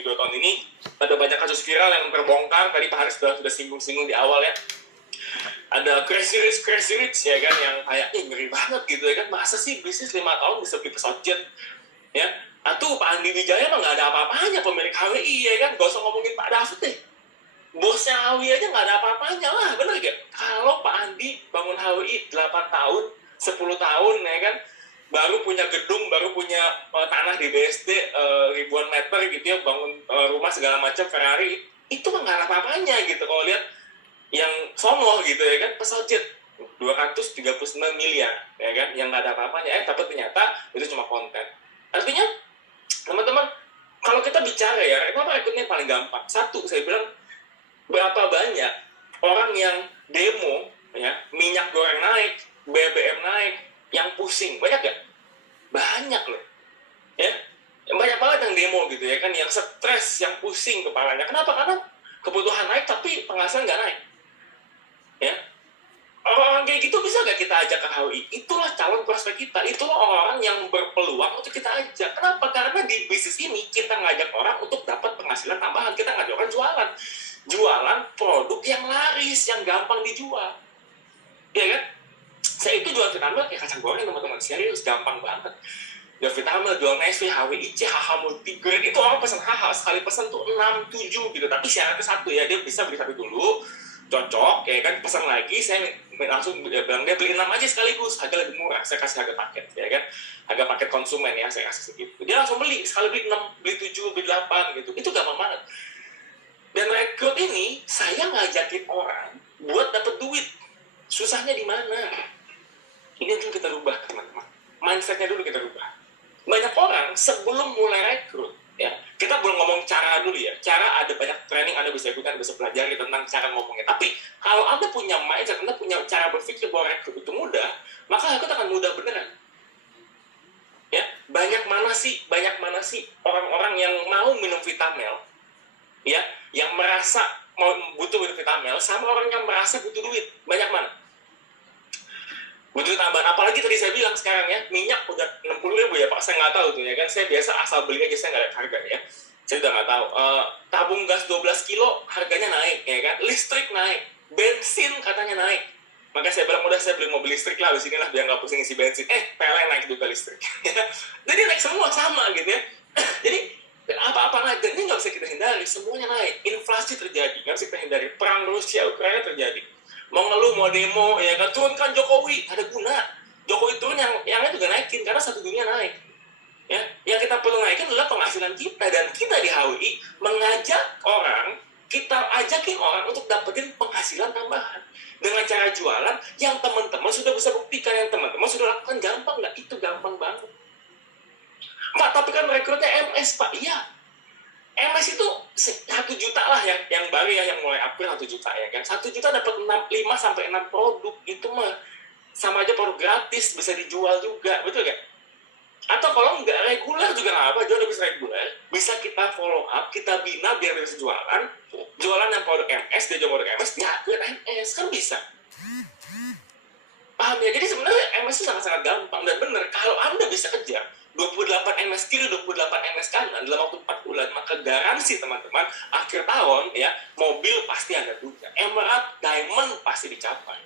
2 tahun ini ada banyak kasus viral yang terbongkar. Tadi Pak Haris sudah singgung-singgung di awal ya. Ada crazy rich ya kan, yang kayak ngeri banget gitu ya kan. Masa sih bisnis 5 tahun bisa beli pesawat jet ya. Atau Pak Andi Wijaya mah nggak ada apa-apanya pemilik HWI ya kan. Gak usah ngomongin Pak David deh, bosnya HWI aja nggak ada apa-apanya lah, bener gak? Kalau Pak Andi bangun HWI 8 tahun 10 tahun ya kan, baru punya gedung, baru punya tanah di BSD ribuan meter gitu ya, bangun rumah segala macam, Ferrari, itu mah nggak ada apa-apanya gitu. Kalau lihat yang sono gitu ya kan, pesawat jet 239 miliar ya kan, yang nggak ada apa-apanya, tapi ternyata itu cuma konten. Artinya teman-teman, kalau kita bicara ya, kenapa rekrutmen paling gampang? Satu, saya bilang, berapa banyak orang yang demo ya, minyak goreng naik, BBM naik, yang pusing, banyak gak? Banyak loh ya, banyak banget yang demo gitu ya kan, yang stres, yang pusing kepalanya. Kenapa? Karena kebutuhan naik tapi penghasilan nggak naik ya. Orang kayak gitu bisa gak kita ajak ke HWI? Itulah calon prospek kita, itulah orang yang berpeluang untuk kita ajak. Kenapa? Karena di bisnis ini kita ngajak orang untuk dapat penghasilan tambahan. Kita ngajak orang jualan produk yang laris, yang gampang dijual ya kan. Saya itu jual vitamin kayak kacang goreng teman-teman, serius, gampang banget. Jual vitamin, jual Nestle, HWIC, HH Multigrade, itu orang pesan HH, sekali pesan tuh 6, 7 gitu. Tapi syaratnya satu ya, dia bisa beli satu dulu, cocok ya kan, pesan lagi, saya langsung bilang dia beli 6 aja sekaligus, harga lebih murah, saya kasih harga paket ya kan, harga paket konsumen ya, saya kasih segitu. Dia langsung beli, sekali beli 6, beli 7, beli 8 gitu, itu gampang banget. Dan rekrut ini, saya ngajakin orang buat dapet duit. Susahnya di mana? Ini dulu kita rubah teman-teman, mindsetnya dulu kita rubah. Banyak orang sebelum mulai rekrut ya, kita belum ngomong cara dulu ya, cara ada banyak training, Anda bisa ikutan, bisa pelajari tentang cara ngomongnya. Tapi kalau Anda punya mindset, Anda punya cara berpikir bahwa rekrut itu mudah, maka rekrut akan mudah beneran ya. Banyak mana sih orang-orang yang mau minum Vitamel ya, yang merasa mau butuh minum Vitamel, sama orang yang merasa butuh duit, banyak mana? Butuh tambahan. Apalagi tadi saya bilang sekarang ya, minyak udah 60.000 ya Pak, saya nggak tahu tuh ya kan, saya biasa asal beli aja, saya nggak lihat harga ya, saya udah nggak tahu. Tabung gas 12 kilo harganya naik ya kan, listrik naik, bensin katanya naik. Maka saya bilang, udah saya beli mobil listrik lah di sini lah, biar nggak pusing isi bensin. PLN naik juga listrik. Jadi naik semua sama gitu ya. Jadi apa-apa naik, dan ini nggak bisa kita hindari, semuanya naik. Inflasi terjadi, nggak bisa kita hindari. Perang Rusia Ukraina terjadi. Mau ngeluh, mau demo ya kan, turunkan Jokowi, ada guna. Jokowi turun, yang lain juga naikin karena satu dunia naik ya. Yang kita perlu naikin adalah penghasilan kita, dan kita di HWI mengajak orang, kita ajakin orang untuk dapetin penghasilan tambahan dengan cara jualan yang teman-teman sudah bisa buktikan, yang teman-teman sudah lakukan. Gampang nggak? Itu gampang banget Pak. Tapi kan rekrutnya MS Pak. Iya, MS itu 1 juta lah yang baru ya, yang mulai April 1 juta ya kan. 1 juta dapat 5-6 produk, itu mah sama aja produk gratis, bisa dijual juga, betul gak? Atau kalau nggak reguler juga nggak apa, jual bisa reguler, bisa kita follow up, kita bina biar bisa jualan yang produk MS, dia jual produk MS, nyakuin MS, kan bisa. Paham ya? Jadi sebenarnya MS itu sangat-sangat gampang, dan benar, kalau Anda bisa kejar 28 MS kiri, 28 MS kanan dalam waktu 4 bulan, maka garansi teman-teman, akhir tahun ya, mobil pasti Anda duga, Emerald, Diamond pasti dicapai.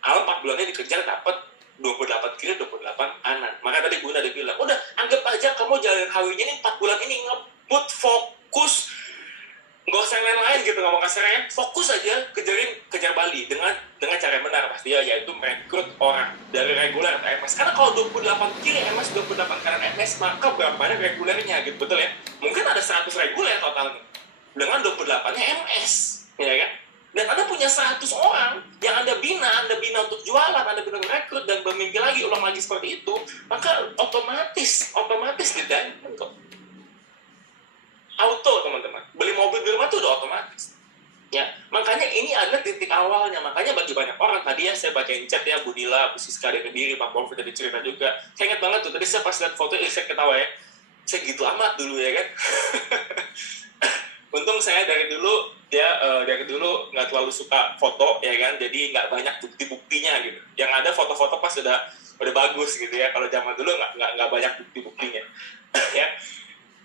Kalau 4 bulannya dikejar dapat 28 kiri, 28 kanan. Maka tadi Bunda dia bilang, udah anggap aja kamu jalanin HW-nya ini 4 bulan ini, ngebut, fokus, nggak usah yang lain-lain gitu, ngomong kasarnya, fokus aja kejar Bali dengan cara yang benar pasti ya, yaitu merekrut orang dari reguler atau MS. Karena kalau 28 kiri MS, 28 kanan MS, maka berapa banyak regulernya gitu, betul ya? Mungkin ada 100 reguler totalnya dengan 28-nya MS ya kan. Dan Anda punya 100 orang yang Anda bina untuk jualan, Anda bina rekrut, dan bermimpi lagi, ulang lagi seperti itu, maka otomatis didandakan kok. Auto teman-teman, beli mobil di rumah itu udah otomatis ya. Makanya ini adalah titik awalnya. Makanya bagi banyak orang, tadi ya saya bacain chat ya, Budila, Bu Siska dari Kediri, Pak Polvi tadi cerita juga, saya ingat banget tuh, tadi saya pas lihat foto saya ketawa ya, saya gitu amat dulu ya kan. Untung saya dari dulu nggak terlalu suka foto ya kan, jadi nggak banyak bukti-buktinya gitu. Yang ada foto-foto pas udah bagus gitu ya. Kalau zaman dulu nggak banyak bukti-buktinya ya.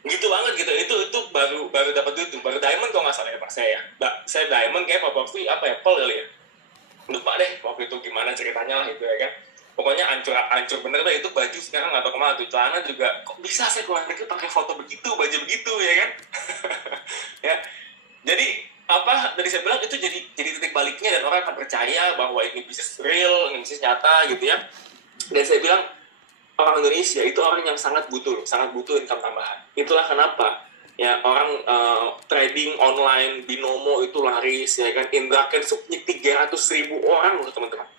gitu banget gitu. Itu baru dapat duit tuh, baru diamond kalau nggak salah ya pak saya. Saya diamond kayak Pak Bakti apa Apple kali ya, lupa deh waktu itu gimana ceritanya lah itu ya kan. Pokoknya ancur bener deh itu baju. Sekarang nggak tahu kemana tuh, celana juga kok bisa saya keluar negeri pakai foto begitu, baju begitu ya kan. Ya, jadi apa tadi saya bilang itu jadi titik baliknya, dan orang akan percaya bahwa ini bisnis real, ini bisnis nyata gitu ya. Dan saya bilang orang Indonesia itu orang yang sangat butuh income tambahan. Itulah kenapa ya orang trading online binomo itu laris ya kan. Indra Kensuk 300.000 orang loh teman-teman,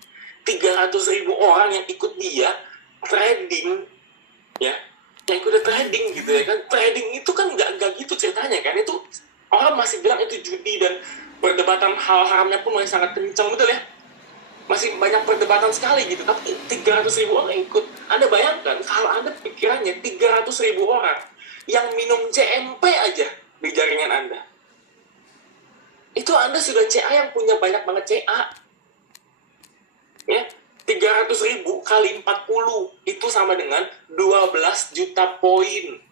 300.000 orang yang ikut dia trading ya, yang ikut trading gitu ya kan. Trading itu kan nggak gitu ceritanya kan. Itu orang masih bilang itu judi, dan perdebatan hal haramnya pun masih sangat kencang, betul ya, masih banyak perdebatan sekali gitu. Tapi 300.000 orang ikut. Anda bayangkan kalau Anda pikirannya 300.000 orang yang minum CMP aja di jaringan Anda, itu Anda sudah CA yang punya banyak banget CA ya. 300.000 kali 40 itu sama dengan 12 juta poin.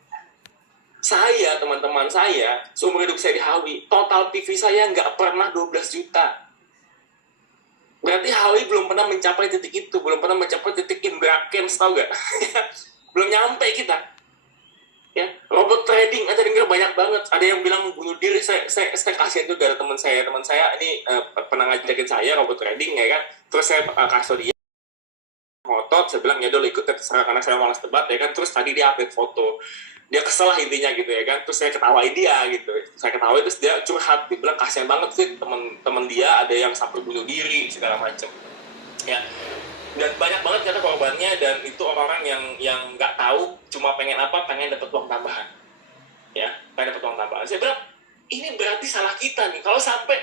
Saya, teman-teman saya, seumur hidup saya di Hawi, total PV saya nggak pernah 12 juta. Berarti Hawi belum pernah mencapai titik itu, belum pernah mencapai titik Indra Kens, tau gak? Belum nyampe kita. Ya, robot trading ada dengar banyak banget. Ada yang bilang bunuh diri. Saya kasihan tuh, ada teman saya ini pernah ngajakin saya robot trading ya kan. Terus saya kasih dia ngotot, saya bilang ya udah ikut terserah karena saya malas debat ya kan. Terus tadi dia update foto, dia kesel lah intinya gitu ya kan. Terus saya ketawain dia gitu, saya ketawain, terus dia curhat, dia bilang kasihan banget sih teman-teman dia ada yang sampai bunuh diri segala macam ya. Dan banyak banget ternyata korbannya, dan itu orang-orang yang nggak tahu, cuma pengen dapat uang tambahan ya, pengen dapat uang tambahan. Saya bilang ini berarti salah kita nih kalau sampai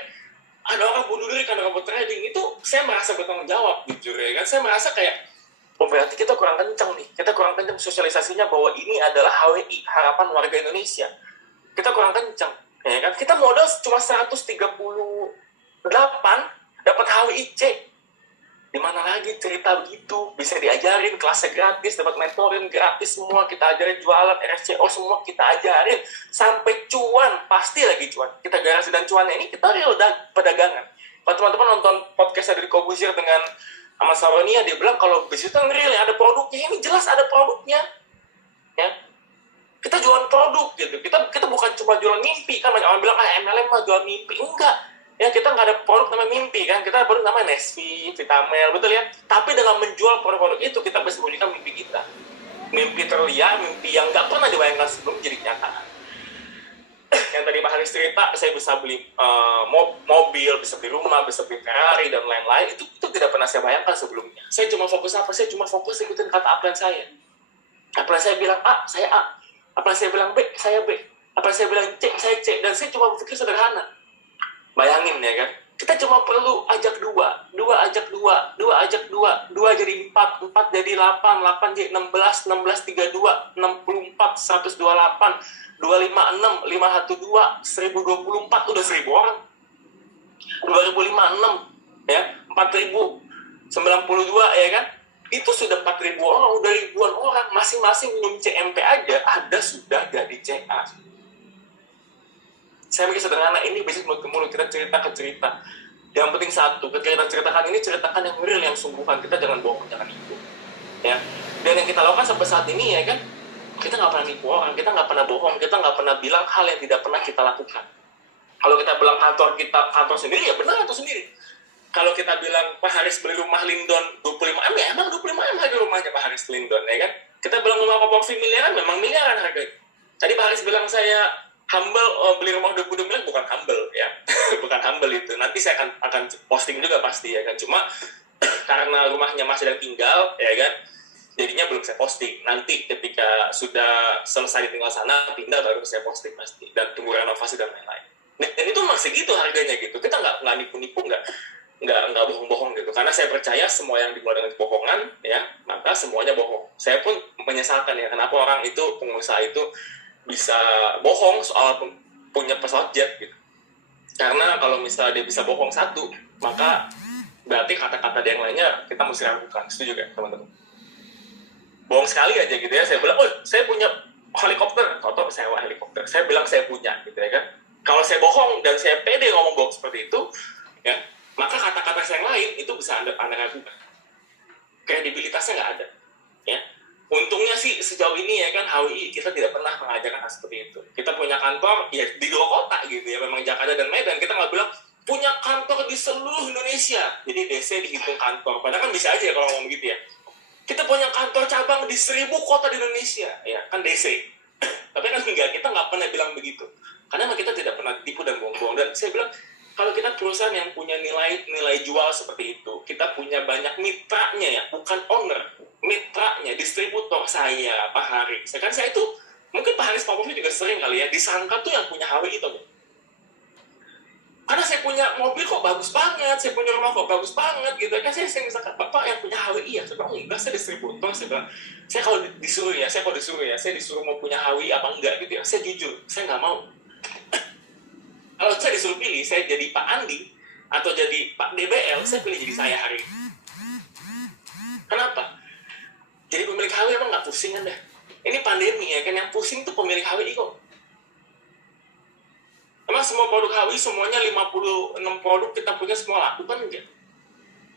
ada orang bunuh diri karena robot trading. Itu saya merasa bertanggung jawab jujur ya kan. Saya merasa kayak berarti kita kurang kencang nih, kita kurang kencang sosialisasinya bahwa ini adalah HWI, harapan warga Indonesia. Kita kurang kencang ya kan. Kita modal cuma 138 dapat HWI C. Dimana lagi cerita begitu, bisa diajarin, kelasnya gratis, dapat mentorin gratis, semua kita ajarin, jualan, RSCO semua kita ajarin, sampai cuan, pasti lagi cuan. Kita garasi dan cuannya ini kita real pedagangan. Kalau teman-teman nonton podcast dari Kobuzir dengan Ahmad Saronia, dia bilang kalau bisnis itu real, ada produknya. Ini jelas ada produknya ya. Kita jualan produk gitu, kita bukan cuma jualan mimpi. Kan banyak orang bilang MLM mah jual mimpi. Enggak ya, kita nggak ada produk namanya mimpi kan, kita ada produk namanya Nesvi, Vitamel, betul ya. Tapi dengan menjual produk-produk itu kita bisa mewujudkan mimpi kita, mimpi terlihat, mimpi yang nggak pernah dibayangkan sebelum jadi kenyataan. Yang tadi Pak Haris cerita, saya bisa beli mobil, bisa beli rumah, bisa beli Ferrari dan lain-lain, itu tidak pernah saya bayangkan sebelumnya. Saya cuma fokus apa? Saya cuma fokus ikutin kata upline saya. Upline saya bilang A, saya A. Upline saya bilang B, saya B. Upline saya bilang C, saya C. Dan saya cuma berpikir sederhana. Bayangin ya kan, kita cuma perlu ajak dua ajak dua jadi 4 jadi 8 jadi 16 32 64 128 256 512 1024, udah 1000 orang. 2056 ya, 4092 ya kan, itu sudah 4.000 orang, udah ribuan orang. Masing-masing minum CMP aja ada sudah jadi CA. Saya pikir sederhana, ini bisnis mulut ke mulut, kita cerita ke cerita. Yang penting satu, ketika kita ceritakan ini, ceritakan yang real, yang sungguhan. Kita jangan bohong, jangan nipu ya. Dan yang kita lakukan sampai saat ini ya kan, kita nggak pernah nipu orang, kita nggak pernah bohong, kita nggak pernah bilang hal yang tidak pernah kita lakukan. Kalau kita bilang kantor sendiri, ya benar kantor sendiri. Kalau kita bilang Pak Haris beli rumah Lindon 25M, ya emang 25M harga rumahnya Pak Haris Lindon ya kan. Kita bilang rumah proporsi miliaran, memang miliaran harganya. Tadi Pak Haris bilang saya humble, beli rumah 22 miliar, bukan humble ya. Bukan humble itu. Nanti saya akan posting juga pasti ya kan. Cuma karena rumahnya masih ada tinggal ya kan, jadinya belum saya posting. Nanti ketika sudah selesai tinggal sana, pindah, baru saya posting pasti. Dan tunggu renovasi dan lain-lain. Dan itu masih gitu harganya gitu. Kita nggak nipu-nipu, nggak bohong-bohong gitu. Karena saya percaya semua yang dimulai dengan kebohongan ya, maka semuanya bohong. Saya pun menyesalkan ya, kenapa orang itu, pengusaha itu bisa bohong soal punya pesawat jet gitu. Karena kalau misalnya dia bisa bohong satu, maka berarti kata-kata dia yang lainnya kita mesti ragukan. Setuju gak teman-teman? Bohong sekali aja gitu ya, saya bilang, oh saya punya helikopter, atau sewa helikopter. Saya bilang saya punya, gitu ya kan. Kalau saya bohong dan saya pede ngomong bohong seperti itu, ya, maka kata-kata saya yang lain itu bisa Anda ragukan. Kredibilitasnya nggak ada. Ya. Untungnya sih sejauh ini ya kan HWI kita tidak pernah mengajarkan hal seperti itu. Kita punya kantor ya di 2 kota gitu ya, memang Jakarta dan Medan. Kita nggak bilang punya kantor di seluruh Indonesia. Jadi DC dihitung kantor. Padahal kan bisa aja kalau ngomong gitu ya. Kita punya kantor cabang di 1000 kota di Indonesia, ya kan DC. Tapi kan enggak, kita nggak pernah bilang begitu. Karena kita tidak pernah tipu dan bohong. Dan saya bilang, kalau kita perusahaan yang punya nilai jual seperti itu, kita punya banyak mitranya ya, bukan owner, mitranya, distributor saya, Pak Haris. Kan saya itu, mungkin Pak Haris Pak Pofi juga sering kali ya, disangka tuh yang punya HWI itu. Karena saya punya mobil kok bagus banget, saya punya rumah kok bagus banget gitu kan. Saya misalkan Bapak yang punya HWI ya, saya bilang enggak, saya distributor. Saya bilang, saya kalau disuruh ya, saya disuruh mau punya HWI apa enggak gitu ya, saya jujur, saya nggak mau. Kalau saya disuruh pilih, saya jadi Pak Andi atau jadi Pak DBL, saya pilih jadi saya hari ini. Kenapa? Jadi pemilik HWI emang nggak pusing Anda. Ini pandemi ya kan, yang pusing tuh pemilik HWI kok. Emang semua produk HWI semuanya 56 produk kita punya semua laku kan enggak?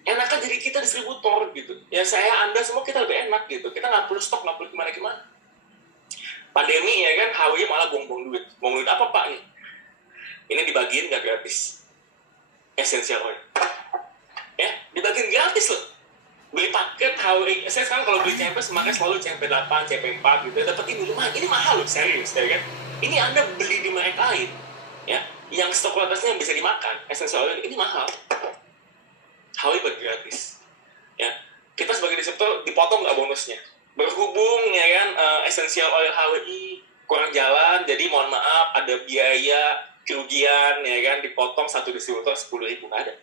Enakan jadi kita distributor gitu. Ya saya, Anda semua kita lebih enak gitu. Kita nggak perlu stok, nggak perlu gimana-gimana. Pandemi ya kan, HWI malah buang-buang duit. Buang duit apa Pak nih? Ini dibagiin nggak gratis. Essential oil. Ya, dibagiin gratis loh. Beli paket HWI. Saya sekarang kalau beli CMP makanya selalu CMP 8, CMP 4 gitu. Dapat ini lumayan. Ini mahal loh, serius ya kan. Ini Anda beli di merek lain. Ya, yang stok kualitasnya yang bisa dimakan, essential oil ini mahal. HWI bagi gratis. Ya, kita sebagai distributor dipotong nggak bonusnya. Berhubung ya kan essential oil HWI kurang jalan, jadi mohon maaf ada biaya kerugian ya kan, dipotong satu distributor 10.000 nggak ada.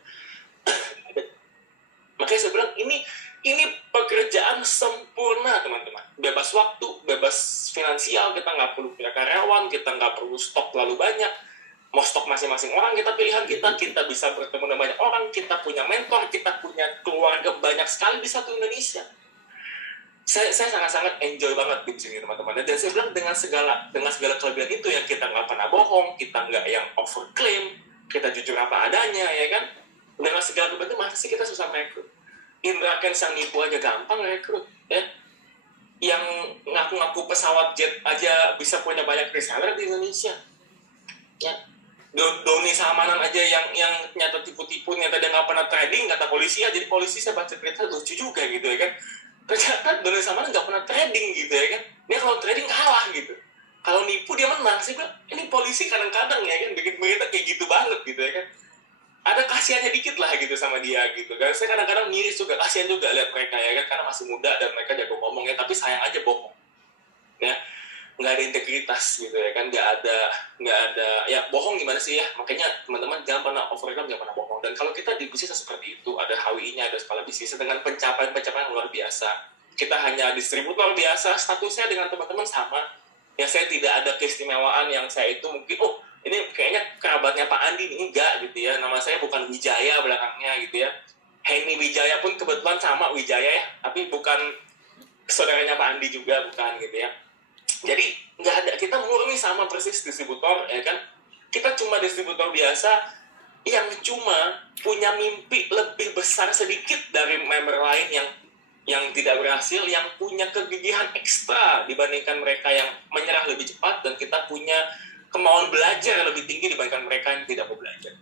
Makanya saya bilang ini pekerjaan sempurna teman-teman. Bebas waktu, bebas finansial, kita nggak perlu punya karyawan, kita nggak perlu stok terlalu banyak. Mau stok masing-masing orang, kita pilihan kita bisa bertemu dengan banyak orang, kita punya mentor, kita punya keluarga banyak sekali di satu Indonesia. Saya sangat-sangat enjoy banget di sini teman-teman. Dan saya bilang dengan segala kelebihan itu yang kita nggak pernah bohong, kita nggak yang overclaim, kita jujur apa adanya ya kan. Dengan segala kelebihan itu masa sih kita susah merekrut? Indra Kents yang nipu aja gampang rekrut ya. Yang ngaku-ngaku pesawat jet aja bisa punya banyak reseller di Indonesia. Ya. Doni Salmanan aja yang nyata tipu-tipu, nyata dia nggak pernah trading, kata polisi ya. Jadi polisi saya baca cerita lucu juga gitu ya kan. Ternyata Doni Salmanan nggak pernah trading gitu ya kan. Dia kalau trading kalah gitu. Kalau nipu dia menang sih, ini polisi kadang-kadang ya kan bikin berita kayak gitu banget gitu ya kan. Ada kasihannya dikit lah gitu sama dia gitu kan. Saya kadang-kadang miris juga, kasihan juga lihat mereka ya kan, karena masih muda dan mereka jago ngomong ya, tapi sayang aja bohong. Ya. Nggak ada integritas gitu ya kan, nggak ada ya, bohong gimana sih ya. Makanya teman-teman jangan pernah overcome, jangan pernah bohong. Dan kalau kita di bisnis seperti itu, ada HWI-nya, ada skala bisnis dengan pencapaian luar biasa. Kita hanya distributor biasa, statusnya dengan teman-teman sama ya. Saya tidak ada keistimewaan yang saya itu mungkin ini kayaknya kerabatnya Pak Andi ini, enggak gitu ya. Nama saya bukan Wijaya belakangnya gitu ya. Henny Wijaya pun kebetulan sama Wijaya ya, tapi bukan saudaranya Pak Andi juga, bukan gitu ya. Jadi nggak ada, kita murni sama persis distributor ya kan. Kita cuma distributor biasa yang cuma punya mimpi lebih besar sedikit dari member lain yang tidak berhasil, yang punya kegigihan ekstra dibandingkan mereka yang menyerah lebih cepat, dan kita punya kemauan belajar lebih tinggi dibandingkan mereka yang tidak mau belajar.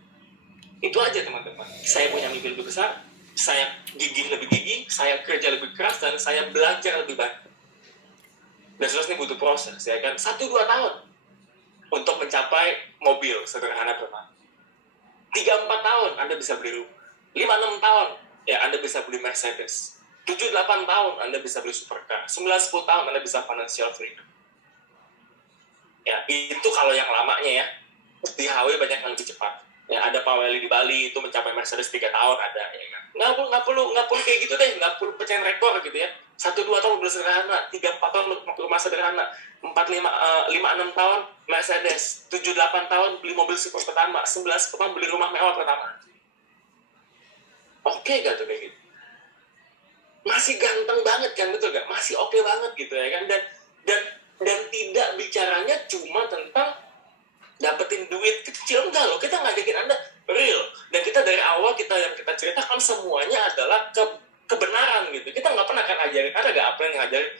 Itu aja teman-teman. Saya punya mimpi lebih besar, saya lebih gigih, saya kerja lebih keras, dan saya belajar lebih banyak. Dan seterusnya butuh proses, ya kan? 1-2 tahun untuk mencapai mobil sederhana pertama. 3-4 tahun Anda bisa beli rumah. 5-6 tahun ya Anda bisa beli Mercedes. 7-8 tahun Anda bisa beli supercar. 9-10 tahun Anda bisa financial freedom. Ya, itu kalau yang lamanya ya. Di HW banyak yang lebih cepat. Ya, ada Pak Weli di Bali itu mencapai Mercedes 3 tahun ada ya kan. Nggak perlu kayak gitu deh, nggak perlu pecahin rekor gitu ya. 1-2 tahun mobil sederhana, 3-4 tahun rumah sederhana, 5-6 tahun Mercedes, 7-8 tahun beli mobil super pertama, 11 tahun beli rumah mewah pertama. Oke gak tuh kayak gitu? Masih ganteng banget kan, betul gak? Masih oke banget gitu ya kan. Dan tidak bicaranya cuma tentang dapetin duit kecil, enggak loh. Kita ngajakin Anda real. Dan kita dari awal yang kita ceritakan semuanya adalah kebenaran gitu. Kita nggak pernah akan ajarin, ada nggak apa yang ngajarin,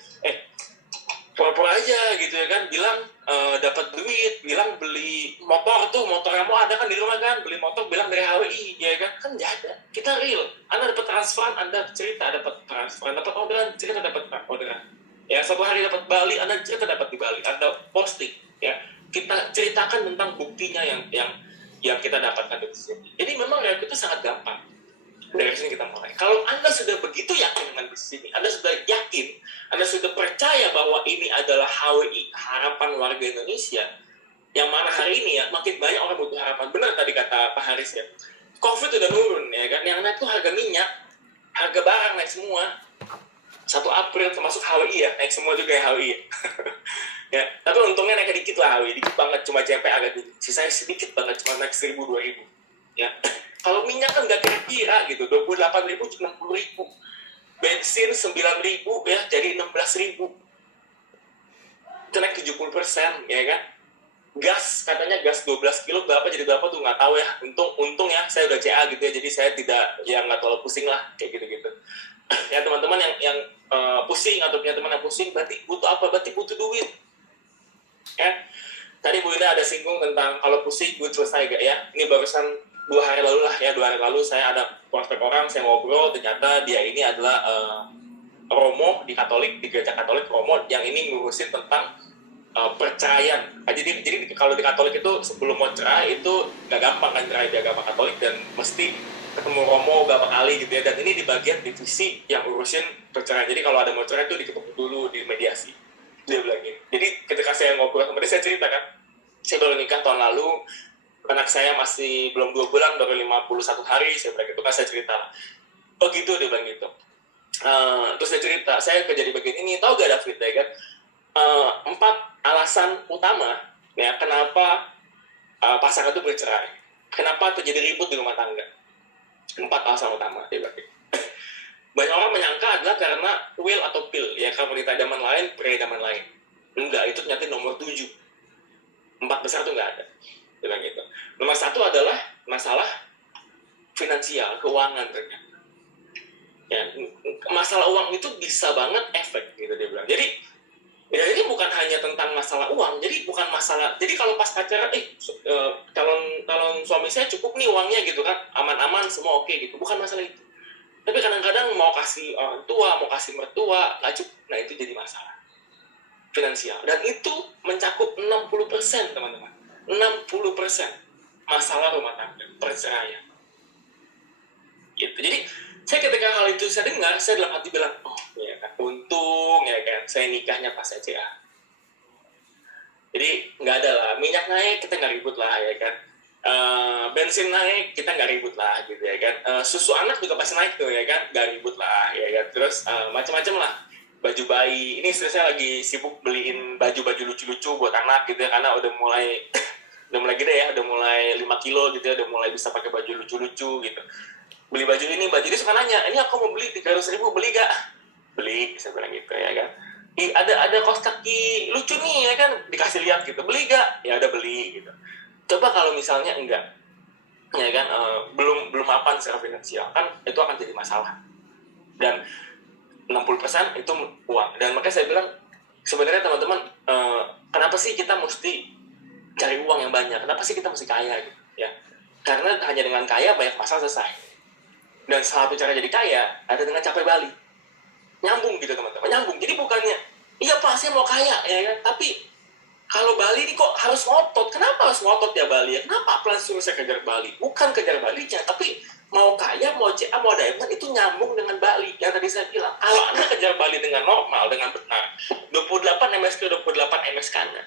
pura-pura aja gitu ya kan, bilang dapat duit, bilang beli motor tuh, motor kamu ada kan di rumah kan, beli motor bilang dari HWI, ya kan nggak ada. Kita real. Anda dapat transferan, Anda cerita dapat transferan, dapat orderan, cerita dapat orderan. Ya, satu hari dapat Bali, Anda cerita dapat di Bali, Anda posting, ya. Kita ceritakan tentang buktinya yang kita dapatkan di sini. Jadi memang ya itu sangat gampang. Dari sini kita mulai. Kalau Anda sudah begitu yakin dengan bisnis ini, Anda sudah yakin, Anda sudah percaya bahwa ini adalah HWI, harapan warga Indonesia, yang mana hari ini ya, makin banyak orang butuh harapan. Benar tadi kata Pak Haris ya, COVID udah turun ya kan, yang naik tuh harga minyak, harga barang naik semua. 1 April termasuk HWI ya, naik semua juga ya HWI ya. Ya, tapi untungnya naik dikit lah HWI, dikit banget, cuma CP agak dikit. Sisanya sedikit banget, cuma naik 1.000-2.000. Ya. Kalau minyak kan nggak kira-kira gitu, 28.000 cuma 60.000. Bensin 9.000 ya, jadi 16.000. Itu naik 70%, ya kan? Gas, katanya gas 12 kilo berapa jadi berapa tuh nggak tahu ya. Untung ya, saya udah CA gitu ya, jadi saya tidak, ya nggak terlalu pusing lah, kayak gitu-gitu. Ya teman-teman yang pusing atau punya teman yang pusing, berarti butuh apa? Berarti butuh duit. Ya. Tadi Bu Ina ada singgung tentang kalau pusing duit selesai gak ya? Ini barusan 2 hari lalu lah ya, 2 hari lalu saya ada prospek orang, saya ngobrol, ternyata dia ini adalah Romo di Katolik, di gereja Katolik Romo, yang ini ngurusin tentang perceraian. Jadi kalau di Katolik itu sebelum mau cerai itu nggak gampang kan cerai di agama Katolik, dan mesti ketemu Romo berapa kali gitu ya, dan ini di bagian divisi yang urusin perceraian. Jadi kalau ada mau cerai itu diketuk dulu di mediasi, dia bilang gitu. Jadi ketika saya ngobrol sama dia, saya cerita kan, saya baru nikah tahun lalu, anak saya masih belum 2 bulan, baru 51 hari, saya bilang gitu kan, saya cerita. Oh gitu, dia bilang gitu. Terus saya cerita, saya kerja di bagian ini, tahu gak David ya kan? 4 alasan utama ya kenapa pasangan itu bercerai, kenapa terjadi ribut di rumah tangga. 4 alasan utama, dia bilang. Banyak orang menyangka adalah karena will atau pill, ya kalau wanita idaman lain, pria idaman lain. Enggak, itu ternyata nomor 7. 4 besar itu enggak ada. Dia bilang gitu. Nomor 1 adalah masalah finansial, keuangan ternyata. Ya, masalah uang itu bisa banget efek gitu, dia bilang. Jadi ya ini bukan hanya tentang masalah uang, jadi bukan masalah. Jadi kalau pas pacaran, calon suami saya cukup nih uangnya gitu kan, aman-aman semua oke gitu, bukan masalah itu. Tapi kadang-kadang mau kasih orang tua, mau kasih mertua, nggak cukup. Nah itu jadi masalah finansial, dan itu mencakup 60% teman-teman. 60% masalah rumah tangga, perceraian. Gitu. Jadi saya ketika hal itu saya dengar, saya dalam hati bilang, oh ya kan, untung ya kan, saya nikahnya pas CA. Jadi nggak ada lah, minyak naik kita nggak ribut lah ya kan, bensin naik kita nggak ribut lah gitu ya kan, susu anak juga pasti naik tuh ya kan, nggak ribut lah ya kan. Terus macam-macam lah, baju bayi. Ini saya lagi sibuk beliin baju-baju lucu-lucu buat anak gitu ya, karena udah mulai gede ya, udah mulai 5 kilo gitu ya, udah mulai bisa pakai baju lucu-lucu gitu. Beli baju ini suka nanya, ini aku mau beli 300.000, beli gak? Beli, saya bilang gitu ya kan. Ada kaos kaki lucu nih ya kan, dikasih lihat gitu, beli gak? Ya udah beli gitu. Coba kalau misalnya enggak, ya kan, belum mapan secara finansial, kan itu akan jadi masalah. Dan 60% itu uang. Dan makanya saya bilang, sebenarnya teman-teman, kenapa sih kita mesti cari uang yang banyak? Kenapa sih kita mesti kaya gitu? Ya, karena hanya dengan kaya banyak masalah selesai. Dan salah satu cara jadi kaya ada dengan capai Bali. Nyambung gitu teman-teman, nyambung. Jadi bukannya, iya Pak saya mau kaya ya kan, tapi kalau Bali ini kok harus ngotot. Kenapa harus ngotot ya Bali ya? Kenapa apalagi suruh saya kejar Bali? Bukan kejar Balinya, tapi mau kaya, mau CA, mau diamond itu nyambung dengan Bali. Yang tadi saya bilang, kalau Anda kejar Bali dengan normal, dengan benar, 28 MSK, 28 MSK Anda,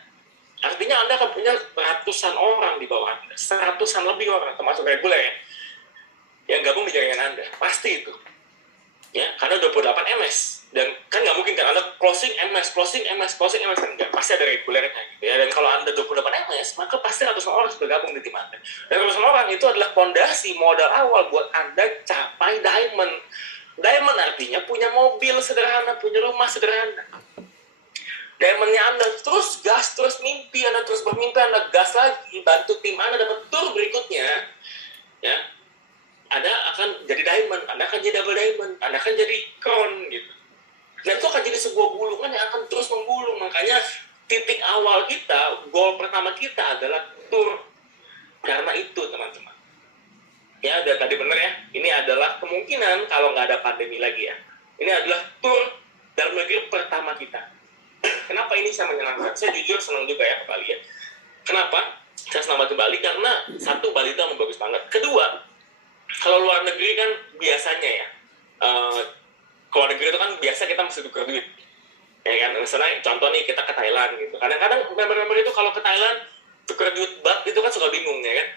artinya Anda akan punya ratusan orang di bawah Anda, 100-an lebih orang, termasuk reguler ya, yang gabung di jaringan Anda, pasti itu. Ya, karena 28 MS. Dan kan nggak mungkin kan Anda closing MS, kan nggak. Pasti ada regulernya gitu ya. Dan kalau Anda 28 MS, maka pasti ratusan orang sudah gabung di tim Anda. Dan ratusan orang itu adalah fondasi modal awal buat Anda capai diamond. Diamond artinya punya mobil sederhana, punya rumah sederhana. Diamondnya Anda terus gas, terus mimpi, Anda terus bermimpi, Anda gas lagi, bantu tim Anda dapat tour berikutnya, ya, Anda akan jadi diamond, Anda akan jadi double diamond, Anda akan jadi crown gitu. Dan itu akan jadi sebuah gulungan yang akan terus menggulung. Makanya titik awal kita, goal pertama kita adalah tour. Karena itu teman-teman. Ya, dan tadi benar ya, ini adalah kemungkinan kalau nggak ada pandemi lagi ya. Ini adalah tour dalam negeri pertama kita. Kenapa ini saya menyenangkan? Saya jujur senang juga ya ke Bali ya. Kenapa? Saya senang banget ke Bali karena satu, Bali itu yang bagus banget. Kedua, kalau luar negeri kan biasanya ya, ke luar negeri itu kan biasa kita mesti tukar duit. Ya kan, misalnya contoh nih kita ke Thailand gitu. Kadang-kadang member-member itu kalau ke Thailand tukar duit baht itu kan suka bingung ya kan.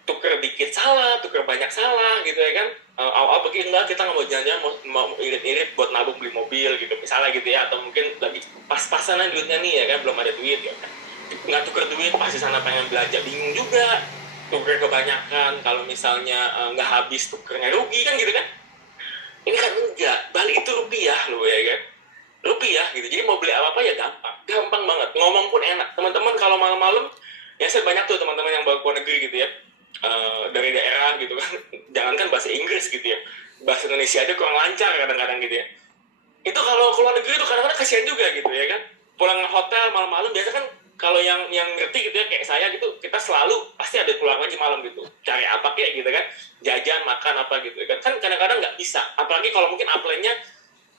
Tuker dikit salah, tuker banyak salah gitu ya kan. Awal begini enggak, kita nggak mau jalan-jalan, mau irit-irit buat nabung beli mobil gitu misalnya gitu ya, atau mungkin lagi pas-pasan duitnya nih ya kan, belum ada duit ya kan, nggak tuker duit, pasti sana pengen belanja bingung juga, tuker kebanyakan, kalau misalnya nggak habis tukernya rugi kan gitu kan. Ini kan enggak, Bali itu rupiah loh ya kan, rupiah gitu, jadi mau beli apa-apa ya gampang banget, ngomong pun enak. Teman-teman kalau malam-malam ya, saya banyak tuh teman-teman yang bawa ke negeri gitu ya, dari daerah gitu kan, jangankan bahasa Inggris gitu ya, bahasa Indonesia aja kurang lancar kadang-kadang gitu ya. Itu kalau keluar negeri itu kadang-kadang kasihan juga gitu ya kan, pulang hotel malam-malam biasa kan, kalau yang ngerti gitu ya kayak saya gitu, kita selalu pasti ada keluar lagi malam gitu, cari apa kayak gitu kan, jajan makan apa gitu kan, kadang-kadang nggak bisa, apalagi kalau mungkin upline-nya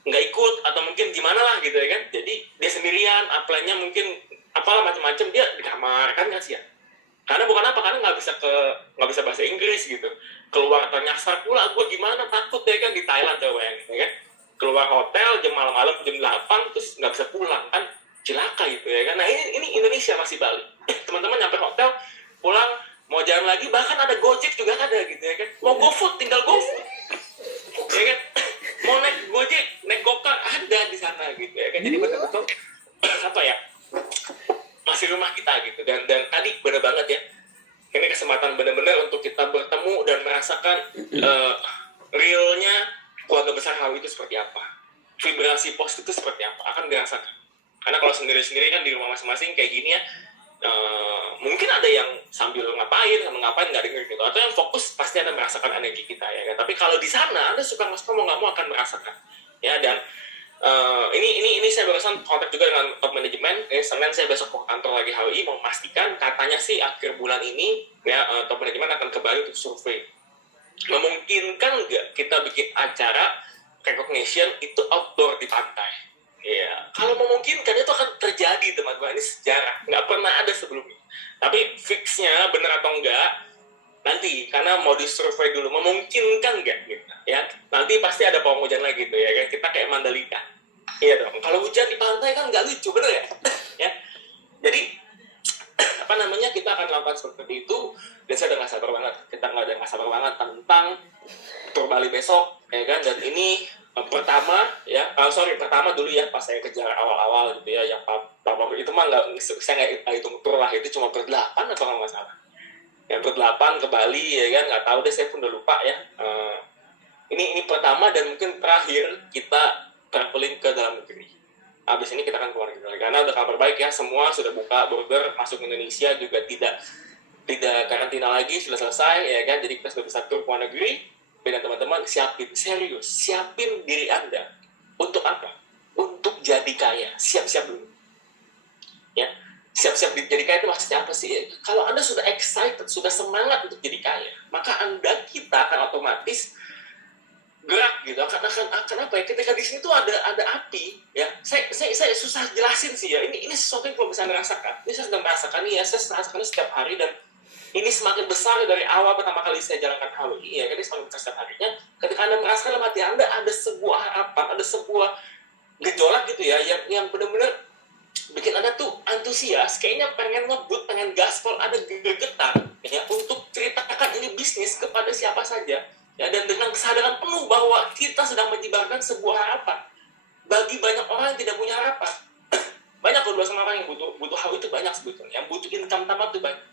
nggak ikut atau mungkin gimana lah gitu ya kan, jadi dia sendirian, upline-nya mungkin apalah macam-macam, dia di kamar kan kasihan. Karena bukan apa, karena nggak bisa bahasa Inggris gitu, keluar ternyasar pula, gue gimana, takut ya kan, di Thailand tuh bayangin ya kan, keluar hotel jam malam-malam jam 8 terus nggak bisa pulang kan, celaka gitu ya kan. Nah ini Indonesia masih Bali, teman-teman nyampe hotel pulang mau jalan lagi, bahkan ada Gojek juga ada gitu ya kan, mau GoFood tinggal GoFood ya kan, mau naik Gojek naik Gokar ada di sana gitu ya kan. Jadi betul-betul apa ya, masih rumah kita gitu. Dan tadi benar banget ya, ini kesempatan benar-benar untuk kita bertemu dan merasakan realnya keluarga besar Hawi itu seperti apa, vibrasi positif itu seperti apa, akan dirasakan. Karena kalau sendiri-sendiri kan di rumah masing-masing kayak gini ya, mungkin ada yang sambil ngapain nggak denger gitu, atau yang fokus pasti ada merasakan energi kita ya kan. Tapi kalau di sana Anda suka mau nggak mau akan merasakan ya. Dan ini saya barusan kontak juga dengan top manajemen. Senin saya besok ke kantor lagi HWI mau memastikan, katanya sih akhir bulan ini ya top manajemen akan kembali untuk survei. Memungkinkan nggak kita bikin acara recognition itu outdoor di pantai? Ya, kalau memungkinkan itu akan terjadi teman-teman, ini sejarah, nggak pernah ada sebelumnya. Tapi fixnya benar atau enggak nanti, karena mau disurvey dulu memungkinkan nggak gitu ya, nanti pasti ada pawang hujan lagi gitu ya kan, kita kayak Mandalika. Iya dong, kalau hujan di pantai kan nggak lucu, bener ya? Ya, jadi apa namanya, kita akan lakukan seperti itu. Dan saya udah nggak sabar banget, kita nggak sabar banget tentang tur Bali besok ya kan. Dan ini pertama dulu ya, pas saya kejar awal-awal gitu ya, yang pertama itu mah saya nggak hitung tur lah, itu cuma ber-8 atau nggak salah, yang ber-8 ke Bali ya kan, nggak tahu deh, saya pun udah lupa ya. Ini pertama dan mungkin terakhir kita traveling ke dalam negeri. Habis ini kita akan keluar negeri, karena udah kabar baik ya, semua sudah buka border masuk Indonesia, juga tidak karantina lagi, sudah selesai ya kan. Jadi kita sudah bisa tur ke luar negeri. Dan teman-teman siapin diri Anda untuk apa? Untuk jadi kaya. Siap-siap dulu ya. Siap-siap jadi kaya itu maksudnya apa sih? Kalau Anda sudah excited, sudah semangat untuk jadi kaya, maka kita akan otomatis gerak gitu. Akan apa ya, ketika di sini tuh ada api ya. Saya susah jelasin sih ya, ini sesuatu yang belum bisa merasakan. Ini saya sedang merasakan nih ya, saya merasakannya setiap hari. Dan ini semakin besar dari awal pertama kali saya jalankan HWI ya kan, ini semakin besar setiap harinya. Ketika Anda merasakan dalam hati Anda ada sebuah harapan, ada sebuah gejolak gitu ya, yang benar-benar bikin Anda tuh antusias, kayaknya pengen ngebut, pengen gaspol, ada gegetan ya, untuk ceritakan ini bisnis kepada siapa saja ya. Dan dengan kesadaran penuh bahwa kita sedang menyebarkan sebuah harapan bagi banyak orang yang tidak punya harapan. Banyak kedua sama orang yang butuh HWI itu banyak sebetulnya, yang butuh income tambahan itu banyak.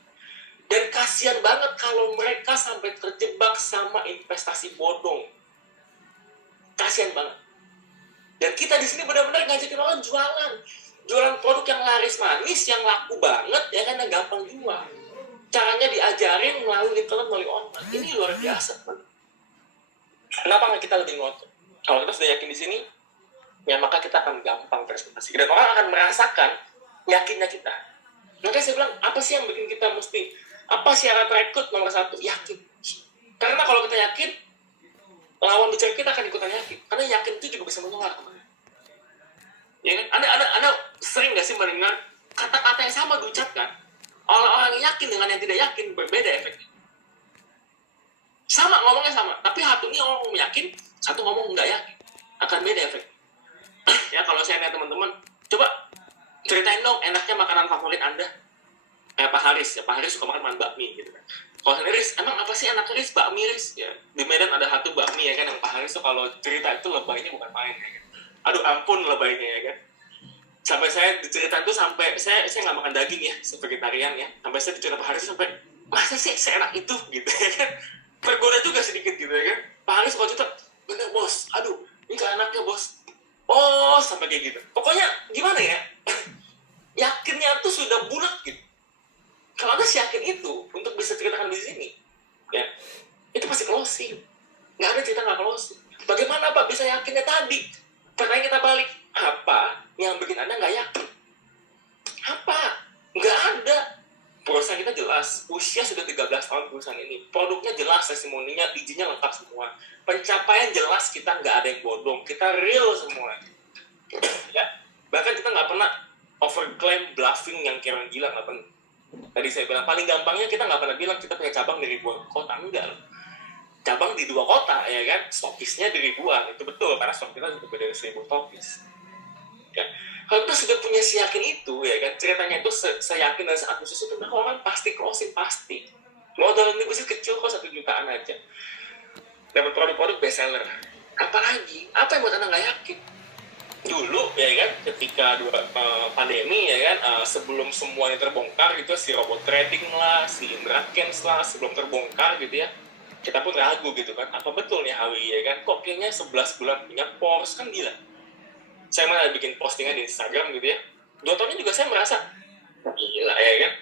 Dan kasihan banget kalau mereka sampai terjebak sama investasi bodong. Kasihan banget. Dan kita di sini benar-benar ngajakin orang jualan. jualan produk yang laris manis, yang laku banget, ya kan, yang gampang jual. Caranya diajarin melalui internet, melalui online. Ini luar biasa, kan? Kenapa nggak kita lebih ngotot? Kalau kita sudah yakin di sini, ya maka kita akan gampang presentasi. Dan orang akan merasakan yakinnya kita. Makanya saya bilang, apa sih yang bikin kita mesti, apa syarat rekrut nomor 1? Yakin. Karena kalau kita yakin, lawan bicara kita akan ikutan yakin. Karena yakin itu juga bisa menular. Ya kan? Anda sering nggak sih mendengar kata-kata yang sama diucapkan? Orang-orang yang yakin dengan yang tidak yakin berbeda efeknya. Sama, ngomongnya sama. Tapi satunya ngomong yakin, satu ngomong nggak yakin. Akan beda efek. Ya, kalau saya nanya teman-teman, coba ceritain dong enaknya makanan favorit Anda. Kayak Pak Haris, ya Pak Haris suka makan bakmi gitu kan. Kalau saya Riz, emang apa sih enaknya Riz? Bakmi Riz. Ya, di Medan ada satu bakmi ya kan, yang Pak Haris tuh kalau cerita itu lebaynya bukan main ya kan. Aduh ampun lebaynya ya kan. Sampai saya diceritain tuh sampai saya nggak makan daging ya, saya vegetarian ya. Sampai saya diceritain Pak Haris sampai masa sih seenak itu gitu ya kan. Tergoda juga sedikit gitu ya kan. Pak Haris kalau cerita, bener bos, aduh ini gak enaknya bos. Oh sampai kayak gitu. Pokoknya gimana ya, yakinnya tuh sudah bulat gitu. Kalau Anda yakin itu untuk bisa ceritakan di sini, ya itu pasti closing. Nggak ada cerita nggak closing. Bagaimana Pak bisa yakinnya tadi? Pertanyaan kita balik, apa yang bikin Anda nggak yakin? Apa? Nggak ada. Perusahaan kita jelas, usia sudah 13 tahun perusahaan ini. Produknya jelas, testimoninya, izinnya lengkap semua. Pencapaian jelas, kita nggak ada yang bodong. Kita real semua. Ya, bahkan kita nggak pernah overclaim, bluffing yang kira gila, nggak pernah. Tadi saya bilang, paling gampangnya kita nggak pernah bilang kita punya cabang di ribuan kota. Enggak loh. Cabang di 2 kota, ya kan? Stokisnya di ribuan. Itu betul, karena stok kita lebih dari 1.000 stokis. Ya. Kalau kita sudah punya siyakin itu, ya kan, ceritanya itu seyakin dan saat bisnis itu, nah orang pasti closing, pasti. Modal ini bisnis kecil kok 1 jutaan aja. Dapat produk-produk best seller. Apalagi, apa yang buat Anda nggak yakin? Dulu, ya kan, ketika pandemi, ya kan, sebelum semuanya terbongkar gitu, si robot trading lah, si Indra Kens lah, sebelum terbongkar gitu ya, kita pun ragu gitu kan, apa betul nih HWI, ya kan, kok kayaknya 11 bulan punya Porsche, kan gila. Saya malah bikin postingan di Instagram gitu ya, 2 tahunnya juga saya merasa gila ya kan,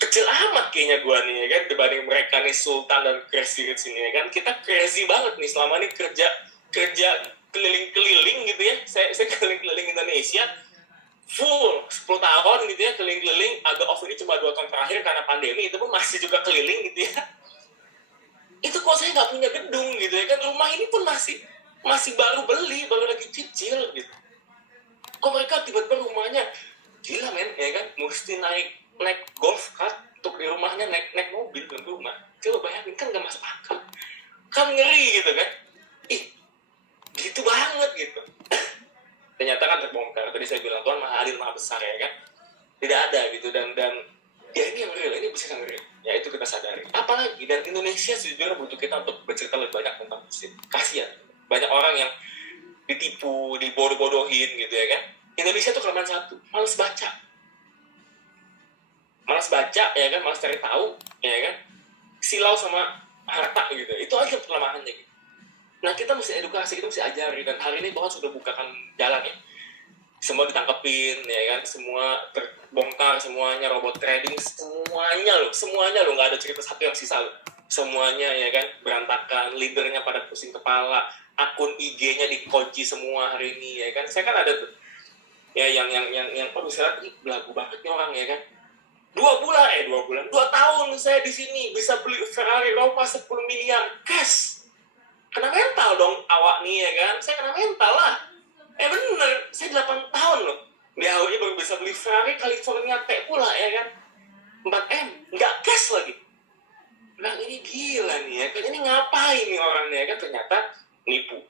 kecil amat kayaknya gua nih ya kan, dibanding mereka nih Sultan dan Crazy Rich ini ya kan. Kita crazy banget nih selama ini kerja keliling-keliling gitu ya, saya keliling-keliling Indonesia full 10 tahun gitu ya, keliling-keliling. Agak off ini cuma 2 tahun terakhir karena pandemi, itu pun masih juga keliling gitu ya. Itu kok saya nggak punya gedung gitu ya kan, rumah ini pun masih baru beli, baru lagi cicil gitu. Kok mereka tiba-tiba rumahnya gila men, ya kan, mesti naik golf cart untuk di rumahnya, naik mobil ke rumah. Coba bayangin, kan gak masuk akal, kan ngeri gitu kan. Ih, gitu banget gitu. Ternyata kan terbongkar. Tadi saya bilang Tuhan maha adil, maha besar ya kan, tidak ada gitu. Dan ya ini yang real, ini bisa yang real ya, itu kita sadari. Apalagi dan Indonesia sejujurnya butuh kita untuk bercerita lebih banyak tentang musik. Kasian banyak orang yang ditipu, dibodoh-bodohin gitu ya kan. Indonesia tuh kelemahan satu, malas baca ya kan, malas cari tahu ya kan, silau sama harta gitu, itu aja kelemahannya gitu. Nah kita mesti edukasi, kita mesti ajari, dan hari ini Tuhan sudah bukakan jalan ya, semua ditangkepin ya kan, semua terbongkar, semuanya robot trading, semuanya loh, nggak ada cerita satu yang sisa loh, semuanya ya kan berantakan, leadernya pada pusing kepala, akun IG-nya dikunci semua hari ini ya kan. Saya kan ada tuh ya yang saya lihat, belagu banget nih orang ya kan. 2 tahun saya di sini bisa beli Ferrari Roma 10 miliar cash. Kena mental dong awak nih ya kan. Saya kena mental lah. Bener, saya 8 tahun loh di HWI baru bisa beli Ferrari California T pula ya kan, 4M, nggak cash lagi. Nah ini gila nih ya kan, ini ngapain nih orang nih ya kan. Ternyata nipu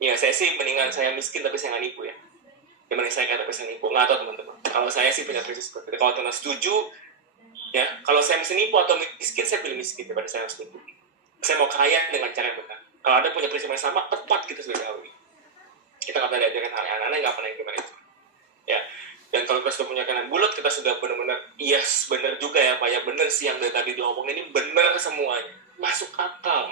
ya. Saya sih mendingan saya miskin tapi saya nggak nipu ya, gimana saya kata pesan nipu, nggak tahu teman-teman. Kalau saya sih punya prinsip seperti itu. Kalau teman setuju ya, kalau saya mesti nipu atau miskin, saya pilih miskin daripada saya harus nipu. Saya mau kaya dengan cara yang benar. Kalau ada punya prinsip yang sama, tepat kita sudah tahu. Kita nggak pernah diajarkan hal yang aneh, nggak pernah yang gimana itu ya. Dan kalau kita sudah punya kanan bulat, kita sudah benar-benar yes, benar juga ya Pak ya, benar sih yang dari tadi diomong ini, benar semuanya, masuk akal,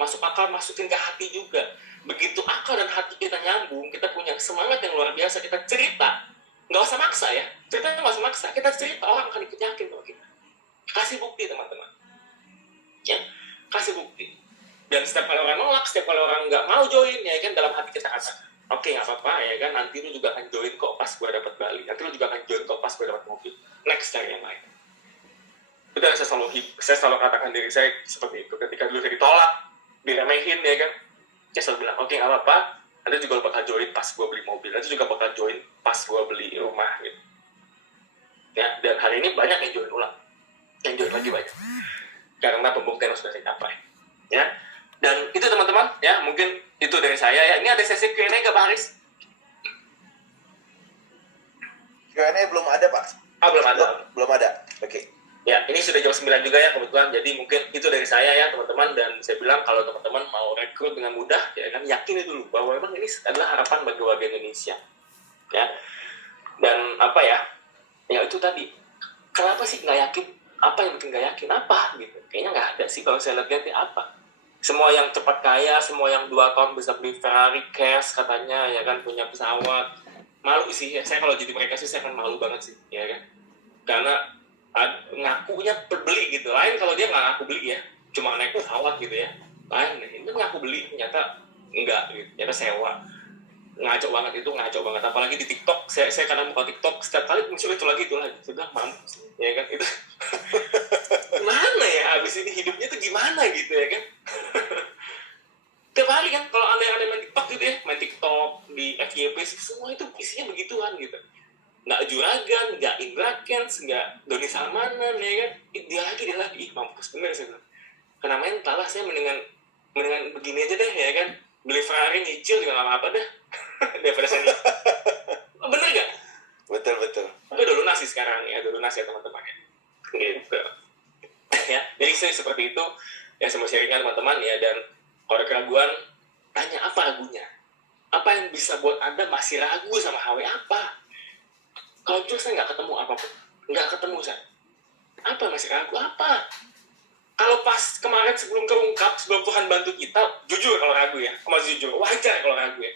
masukin ke hati juga. Begitu akal dan hati kita nyambung, kita punya semangat yang luar biasa, kita cerita, Nggak usah maksa ya, ceritanya nggak usah maksa. Kita cerita, orang akan ikut yakin sama kita. Kasih bukti teman-teman, ya, kasih bukti. Dan setiap kali orang nolak, setiap kali orang nggak mau join, ya kan, dalam hati kita kata, oke, nggak apa-apa, ya kan, nanti lu juga akan join kok pas gue dapat Bali, nanti lu juga akan join kok pas gue dapat mobil, next cari yang lain. Itu yang saya selalu katakan diri saya seperti itu. Ketika dulu saya ditolak, diremehin, ya kan, saya selalu bilang, oke, nggak apa-apa, nanti juga bakal join pas gue beli mobil, nanti juga bakal join pas gue beli rumah, gitu. Ya, dan hari ini banyak yang join ulang, yang join lagi banyak, karena pembuktian sudah saya capai, ya. Dan itu teman-teman, ya, mungkin itu dari saya, ya. Ini ada sesi Q&A nggak, Pak Haris? Q&A belum ada, Pak. Belum ada. Belum ada. Oke. Ya, ini sudah jam 9 juga ya kebetulan. Jadi mungkin itu dari saya ya teman-teman. Dan saya bilang kalau teman-teman mau rekrut dengan mudah, ya kan, yakini dulu bahwa memang ini adalah harapan bagi warga Indonesia. Ya. Dan apa ya? Ya itu tadi. Kenapa sih nggak yakin? Apa yang bikin nggak yakin? Apa gitu? Kayaknya nggak ada sih kalau saya lihat ya, apa. Semua yang cepat kaya, semua yang 2 tahun bisa beli Ferrari cash katanya, ya kan, punya pesawat. Malu sih, ya. Saya kalau jadi mereka sih saya akan malu banget sih, ya kan. Karena ngakunya beli gitu. Lain kalau dia nggak ngaku beli ya, cuma naik pesawat gitu ya. Lain, ini ngaku beli, ternyata enggak gitu, ternyata sewa. Ngaco banget itu, ngaco banget. Apalagi di TikTok, saya kadang buka TikTok, setiap kali muncul itu lagi. Sudah mampus, ya kan, itu. Gimana ya, abis ini hidupnya tuh gimana gitu, ya kan. Tiap hari kan, kalau aneh-aneh main TikTok gitu ya, main TikTok, di FYP, semua itu isinya begituan gitu. Nggak Juragan, nggak Indra Kents, nggak Doni Salmanan, ya kan. Dia lagi, mampus bener sih. Karena mental lah, saya mendingan begini aja deh, ya kan. Beli Ferrari nyicil juga nggak apa-apa dah. Daripada saya nyicil. Bener nggak? Betul. Tapi udah lunas sih sekarang ya, udah lunas ya teman-teman ya. Gitu. Ya, jadi saya seperti itu. Ya, semua sharingnya teman-teman ya. Dan kalau ada keraguan, tanya apa ragunya? Apa yang bisa buat Anda masih ragu sama HW apa? Kalau jujur saya nggak ketemu apapun. Nggak ketemu saya. Apa masih ragu apa? Kalau pas kemarin sebelum keungkap, sebelum Tuhan bantu kita, jujur kalau ragu ya. Masih jujur, wajar kalau ragu ya.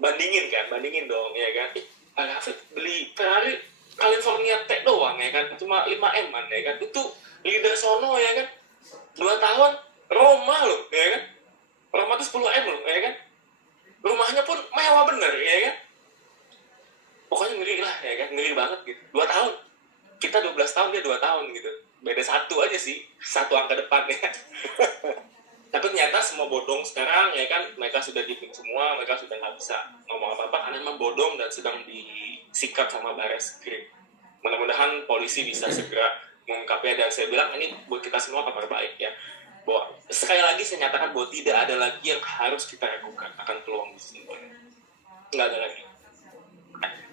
Bandingin dong, ya kan. Pak Hafid beli Ferrari California Tech doang, ya kan. Cuma 5M-an, ya kan. Itu lidah sono, ya kan. 2 tahun, Roma loh, ya kan. Roma itu 10M loh, ya kan. Rumahnya pun mewah bener, ya kan. Pokoknya ngeri lah, ya kan. Ngeri banget gitu. 2 tahun. Kita 12 tahun, dia 2 tahun gitu. Beda 1 aja sih. 1 angka depan, ya. Tapi ternyata semua bodong sekarang, ya kan. Mereka sudah diping semua, mereka sudah nggak bisa ngomong apa-apa karena memang bodong dan sedang disikat sama Barreskrim. Mudah-mudahan polisi bisa segera mengungkapnya. Dan saya bilang ini buat kita semua kabar baik ya. Bahwa sekali lagi saya nyatakan bahwa tidak ada lagi yang harus kita ragukan akan peluang bisnis. Nggak ada lagi.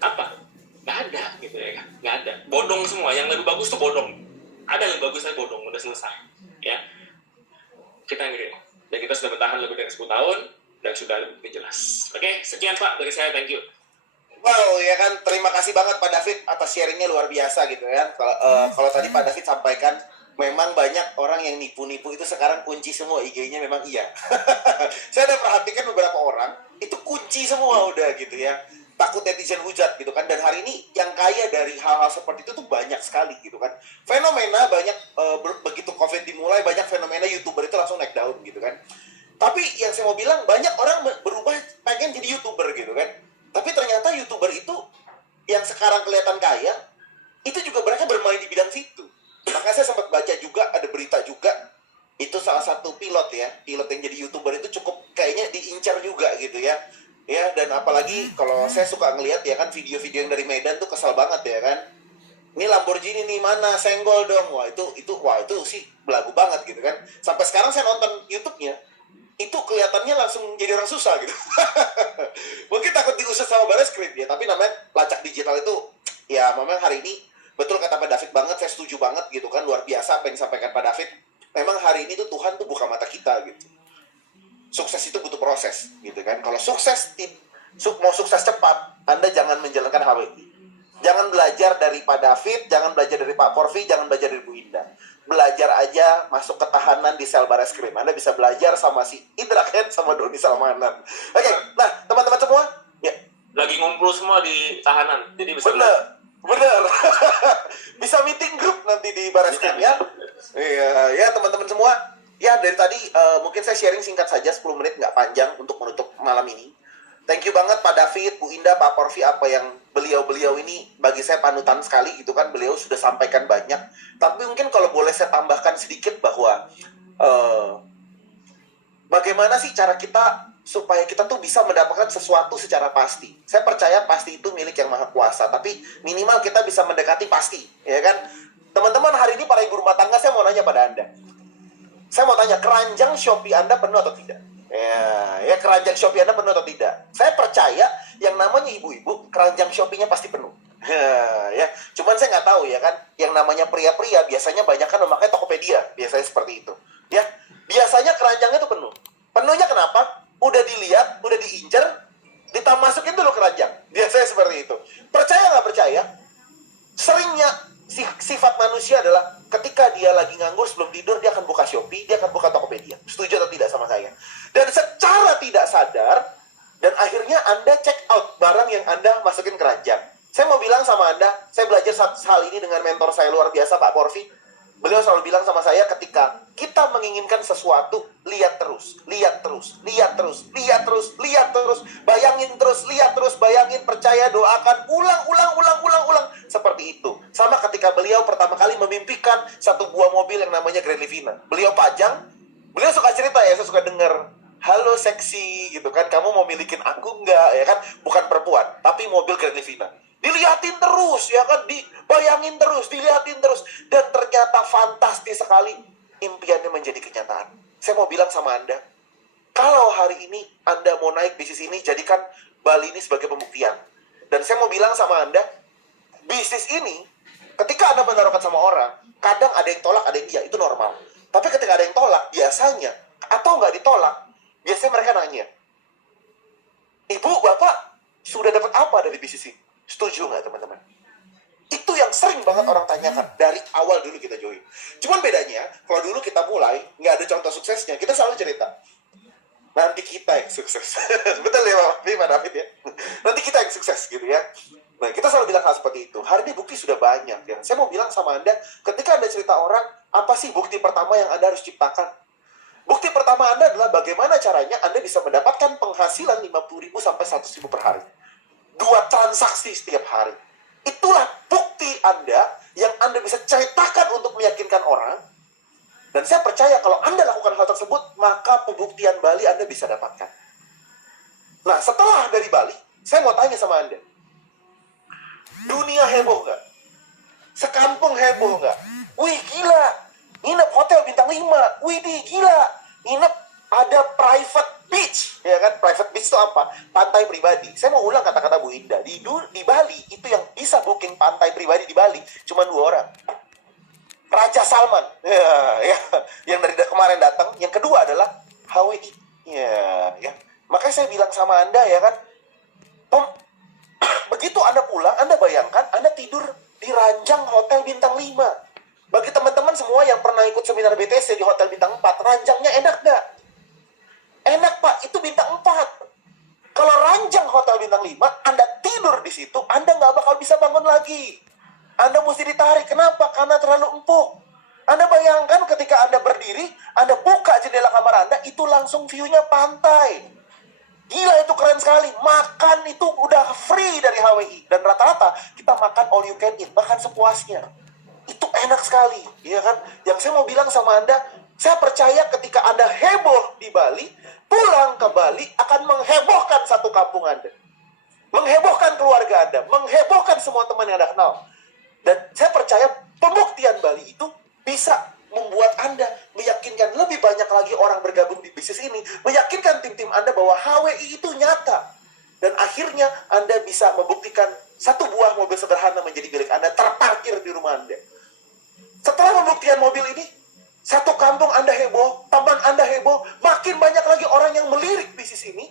Apa? Nggak ada gitu ya kan. Nggak ada. Bodong semua. Yang lebih bagus tuh bodong. Ada yang lebih bagus tapi bodong. Udah selesai. Ya. Kita ngeri. Dan kita sudah bertahan lebih dari 10 tahun. Dan sudah lebih jelas. Oke, sekian Pak dari saya. Thank you. Wow, ya kan, terima kasih banget Pak David atas sharingnya, luar biasa gitu ya. Kalau tadi Pak David sampaikan, memang banyak orang yang nipu-nipu itu sekarang kunci semua IG-nya, memang iya. Saya udah perhatikan beberapa orang, itu kunci semua udah gitu ya. Takut netizen hujat gitu kan. Dan hari ini yang kaya dari hal-hal seperti itu tuh banyak sekali gitu kan. Fenomena banyak, begitu COVID dimulai, banyak fenomena YouTuber itu langsung naik daun gitu kan. Tapi yang saya mau bilang, banyak orang berubah pengen jadi YouTuber gitu kan. Tapi ternyata YouTuber itu yang sekarang kelihatan kaya, itu juga mereka bermain di bidang situ. Makanya saya sempat baca juga, ada berita juga, itu salah satu pilot ya, pilot yang jadi YouTuber itu cukup kayaknya diincar juga gitu ya. Ya, dan apalagi kalau saya suka ngelihat ya kan video-video yang dari Medan tuh kesal banget ya kan. Ini Lamborghini nih mana, senggol dong. Wah itu sih belagu banget gitu kan. Sampai sekarang saya nonton YouTube-nya, itu kelihatannya langsung jadi orang susah gitu. Mungkin takut diusut sama Barreskrim ya, tapi namanya lacak digital itu ya memang hari ini betul kata Pak David banget, saya setuju banget gitu kan, luar biasa apa yang disampaikan Pak David. Memang hari ini tuh Tuhan tuh buka mata kita gitu. Sukses itu butuh proses gitu kan. Kalau mau sukses cepat, Anda jangan menjalankan HWI. Jangan belajar dari Pak David, jangan belajar dari Pak Porfi, jangan belajar dari Bu Indah. Belajar aja masuk ke tahanan di sel Barreskrim. Anda bisa belajar sama si Indra Kents sama Doni Salmanan. Oke, nah teman-teman semua, ya. Lagi lagi ngumpul semua di tahanan. Jadi bisa bener. Bisa meeting grup nanti di Barreskrim ya. Iya, ya teman-teman semua. Ya dari tadi mungkin saya sharing singkat saja 10 menit, nggak panjang untuk menutup malam ini. Thank you banget Pak David, Bu Indah, Pak Porfi, apa yang beliau-beliau ini bagi saya panutan sekali gitu kan. Beliau sudah sampaikan banyak. Tapi mungkin kalau boleh saya tambahkan sedikit bahwa bagaimana sih cara kita supaya kita tuh bisa mendapatkan sesuatu secara pasti. Saya percaya pasti itu milik Yang Maha Kuasa, tapi minimal kita bisa mendekati pasti, ya kan? Teman-teman, hari ini para ibu rumah tangga, saya mau nanya pada Anda. Saya mau tanya, keranjang Shopee Anda penuh atau tidak? Ya keranjang Shopee Anda penuh atau tidak? Saya percaya yang namanya ibu-ibu, keranjang Shopee-nya pasti penuh. Ya, cuman saya nggak tahu ya kan, yang namanya pria-pria biasanya banyak kan memakai Tokopedia, biasanya seperti itu. Ya, biasanya keranjangnya itu penuh. Penuhnya kenapa? Udah dilihat, udah diincer, masukin dulu keranjang. Biasanya seperti itu. Percaya nggak percaya? Seringnya sifat manusia adalah ketika dia lagi nganggur sebelum tidur, dia akan buka Shopee, dia akan buka Tokopedia. Setuju atau tidak sama saya? Dan secara tidak sadar, dan akhirnya Anda check out barang yang Anda masukin keranjang. Saya mau bilang sama Anda, saya belajar hal ini dengan mentor saya luar biasa, Pak Porfi. Beliau selalu bilang sama saya, ketika kita menginginkan sesuatu, lihat terus, lihat terus, lihat terus, lihat terus, lihat terus, bayangin terus, lihat terus, bayangin, percaya, doakan, ulang. Seperti itu. Sama ketika beliau pertama kali memimpikan satu buah mobil yang namanya Grand Livina. Beliau pajang, beliau suka cerita ya, saya suka dengar, halo seksi, gitu kan, kamu mau milikin aku nggak, ya kan, bukan perempuan, tapi mobil Grand Livina. Dilihatin terus, ya kan, dibayangin terus, dilihatin terus, dan ternyata fantastis sekali, impiannya menjadi kenyataan. Saya mau bilang sama Anda, kalau hari ini Anda mau naik bisnis ini, jadikan Bali ini sebagai pembuktian. Dan saya mau bilang sama Anda, bisnis ini, ketika Anda menaruhkan sama orang, kadang ada yang tolak, ada yang iya, itu normal. Tapi ketika ada yang tolak, biasanya, atau nggak ditolak, biasanya mereka nanya, Ibu, Bapak, sudah dapat apa dari bisnis ini? Setuju nggak teman-teman? Itu yang sering banget orang tanyakan dari awal dulu kita join. Cuman bedanya, kalau dulu kita mulai, nggak ada contoh suksesnya, kita selalu cerita, nanti kita yang sukses. Betul ya Pak David ya? Nanti kita yang sukses gitu ya. Nah, kita selalu bilang hal seperti itu. Hari ini bukti sudah banyak ya. Saya mau bilang sama Anda, ketika Anda cerita orang, apa sih bukti pertama yang Anda harus ciptakan? Bukti pertama Anda adalah bagaimana caranya Anda bisa mendapatkan penghasilan 50.000 sampai 100.000 per hari. 2 transaksi setiap hari. Itulah bukti Anda yang Anda bisa ceritakan untuk meyakinkan orang. Dan saya percaya kalau Anda lakukan hal tersebut, maka pembuktian Bali Anda bisa dapatkan. Nah, setelah dari Bali, saya mau tanya sama Anda. Dunia heboh nggak? Sekampung heboh nggak? Wih, gila. Nginep hotel bintang 5. Wih, gila. Nginep ada private beach. Ya kan? Private beach itu apa? Pantai pribadi. Saya mau ulang kata-kata Bu Indah. Di Bali, itu yang bisa booking pantai pribadi di Bali, cuma 2 orang. Raja Salman, ya, yang dari kemarin datang. Yang kedua adalah HWI, ya. Makanya saya bilang sama Anda ya kan, begitu Anda pulang, Anda bayangkan Anda tidur di ranjang hotel bintang 5. Bagi teman-teman semua yang pernah ikut seminar BTC di hotel bintang 4, ranjangnya enak nggak? Enak Pak, itu bintang 4. Kalau ranjang hotel bintang 5, Anda tidur di situ, Anda nggak bakal bisa bangun lagi. Anda mesti ditarik. Kenapa? Karena terlalu empuk. Anda bayangkan ketika Anda berdiri, Anda buka jendela kamar Anda, itu langsung view-nya pantai. Gila, itu keren sekali. Makan itu udah free dari HWI. Dan rata-rata kita makan all you can eat, makan sepuasnya. Itu enak sekali, ya kan? Yang saya mau bilang sama Anda, saya percaya ketika Anda heboh di Bali, pulang ke Bali akan menghebohkan satu kampung Anda. Menghebohkan keluarga Anda, menghebohkan semua teman yang Anda kenal. Dan saya percaya pembuktian Bali itu bisa membuat Anda meyakinkan lebih banyak lagi orang bergabung di bisnis ini, meyakinkan tim-tim Anda bahwa HWI itu nyata. Dan akhirnya Anda bisa membuktikan satu buah mobil sederhana menjadi milik Anda, terparkir di rumah Anda. Setelah pembuktian mobil ini, satu kampung Anda heboh, teman Anda heboh, makin banyak lagi orang yang melirik bisnis ini.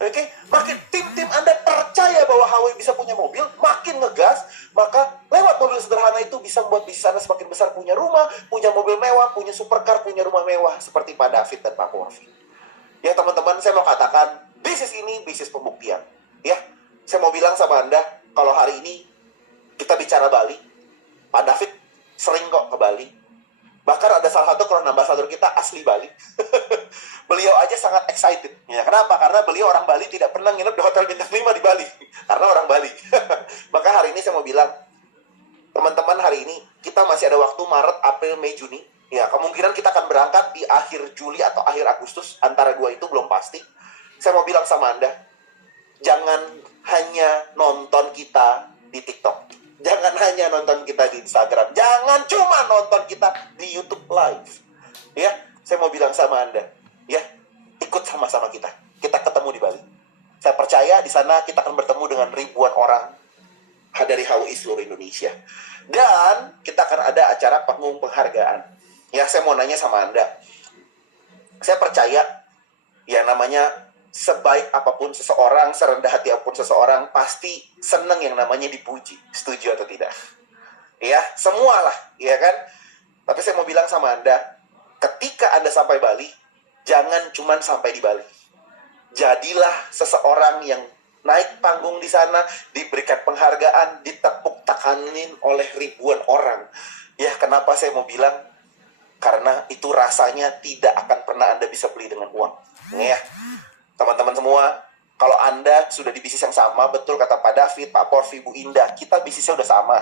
Oke, makin tim-tim Anda percaya bahwa HWI bisa punya mobil, makin ngegas, maka lewat mobil sederhana itu bisa membuat bisnis Anda semakin besar, punya rumah, punya mobil mewah, punya supercar, punya rumah mewah, seperti Pak David dan Pak Porfi. Ya teman-teman, saya mau katakan, bisnis ini bisnis pembuktian. Ya, saya mau bilang sama Anda, kalau hari ini kita bicara Bali, Pak David sering kok ke Bali. Bahkan ada salah satu brand ambassador kita asli Bali. Beliau aja sangat excited. Ya, kenapa? Karena beliau orang Bali, tidak pernah nginep di hotel bintang 5 di Bali. Karena orang Bali. Maka hari ini saya mau bilang, teman-teman, hari ini kita masih ada waktu Maret, April, Mei, Juni. Ya, kemungkinan kita akan berangkat di akhir Juli atau akhir Agustus. Antara dua itu belum pasti. Saya mau bilang sama Anda, jangan hanya nonton kita di TikTok. Jangan hanya nonton kita di Instagram. Jangan cuma nonton kita di YouTube Live. Ya, saya mau bilang sama Anda, ya, ikut sama-sama kita. Kita ketemu di Bali. Saya percaya di sana kita akan bertemu dengan ribuan orang dari HWI seluruh Indonesia. Dan kita akan ada acara panggung penghargaan. Ya, saya mau nanya sama Anda. Saya percaya yang namanya sebaik apapun seseorang, serendah hati apapun seseorang, pasti senang yang namanya dipuji. Setuju atau tidak? Ya, semualah, ya kan? Tapi saya mau bilang sama Anda, ketika Anda sampai Bali, jangan cuma sampai di Bali. Jadilah seseorang yang naik panggung di sana, diberikan penghargaan, ditepuk takanin oleh ribuan orang. Ya, kenapa saya mau bilang? Karena itu rasanya tidak akan pernah Anda bisa beli dengan uang. Ya, teman-teman semua, kalau Anda sudah di bisnis yang sama, betul kata Pak David, Pak Porfi, Bu Indah, kita bisnisnya udah sama.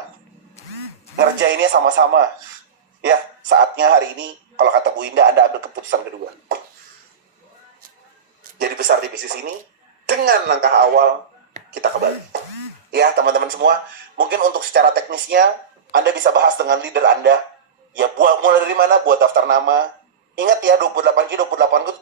Ngerjainnya sama-sama. Ya, saatnya hari ini, kalau kata Bu Indah, Anda ambil keputusan kedua. Jadi besar di bisnis ini, dengan langkah awal, kita ke Bali. Ya, teman-teman semua, mungkin untuk secara teknisnya, Anda bisa bahas dengan leader Anda. Ya, mulai dari mana? Buat daftar nama. Ingat ya, 28K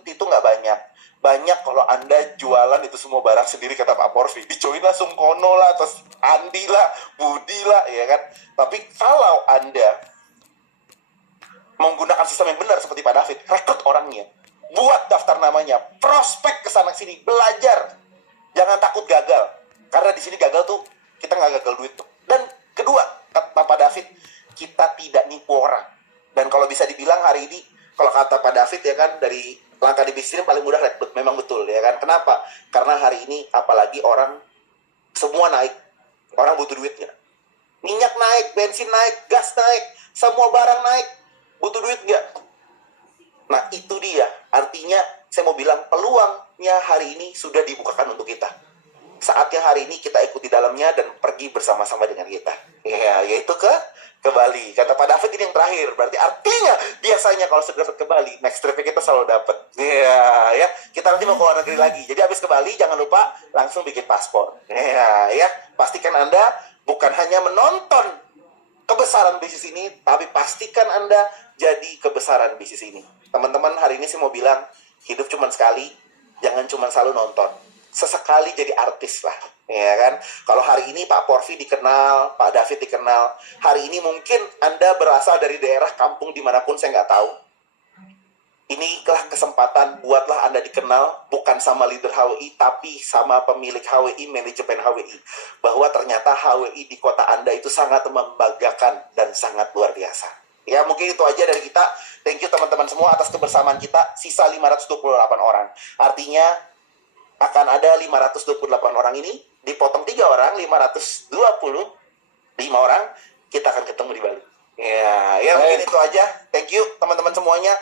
itu nggak banyak. Banyak kalau Anda jualan itu semua barang sendiri, kata Pak Porfi. Dicoin lah Sungkono lah, terus Andi lah, Budi lah, ya kan. Tapi kalau Anda menggunakan sistem yang benar seperti Pak David, rekrut orangnya, buat daftar namanya, prospek kesana sini, belajar. Jangan takut gagal. Karena di sini gagal tuh, kita nggak gagal duit tuh. Dan kedua, kata Pak David, kita tidak nipu orang. Dan kalau bisa dibilang hari ini, kalau kata Pak David ya kan, dari langkah di bisnis paling mudah rekrut, memang betul ya kan. Kenapa? Karena hari ini apalagi orang semua naik, orang butuh duitnya. Minyak naik, bensin naik, gas naik, semua barang naik, butuh duit nggak? Nah itu dia, artinya saya mau bilang peluangnya hari ini sudah dibukakan untuk kita. Saatnya hari ini kita ikut di dalamnya dan pergi bersama-sama dengan kita. Ya, yaitu ke Bali. Kata Pak David ini yang terakhir. Berarti artinya biasanya kalau sudah dapat ke Bali, next trip kita selalu dapat. Ya. Kita nanti mau ke luar negeri lagi. Jadi habis ke Bali jangan lupa langsung bikin paspor. Ya. Pastikan Anda bukan hanya menonton kebesaran bisnis ini, tapi pastikan Anda jadi kebesaran bisnis ini. Teman-teman, hari ini saya mau bilang, hidup cuma sekali, jangan cuma selalu nonton. Sesekali jadi artis lah, ya kan? Kalau hari ini Pak Porfi dikenal, Pak David dikenal, hari ini mungkin Anda berasal dari daerah kampung dimanapun saya nggak tahu. Inilah kesempatan, buatlah Anda dikenal, bukan sama leader HWI, tapi sama pemilik HWI, manajemen HWI. Bahwa ternyata HWI di kota Anda itu sangat membanggakan dan sangat luar biasa. Ya, mungkin itu aja dari kita. Thank you teman-teman semua atas kebersamaan kita. Sisa 528 orang. Artinya, akan ada 528 orang ini, dipotong 3 orang, 525 orang, kita akan ketemu di Bali. Ya mungkin itu aja. Thank you teman-teman semuanya.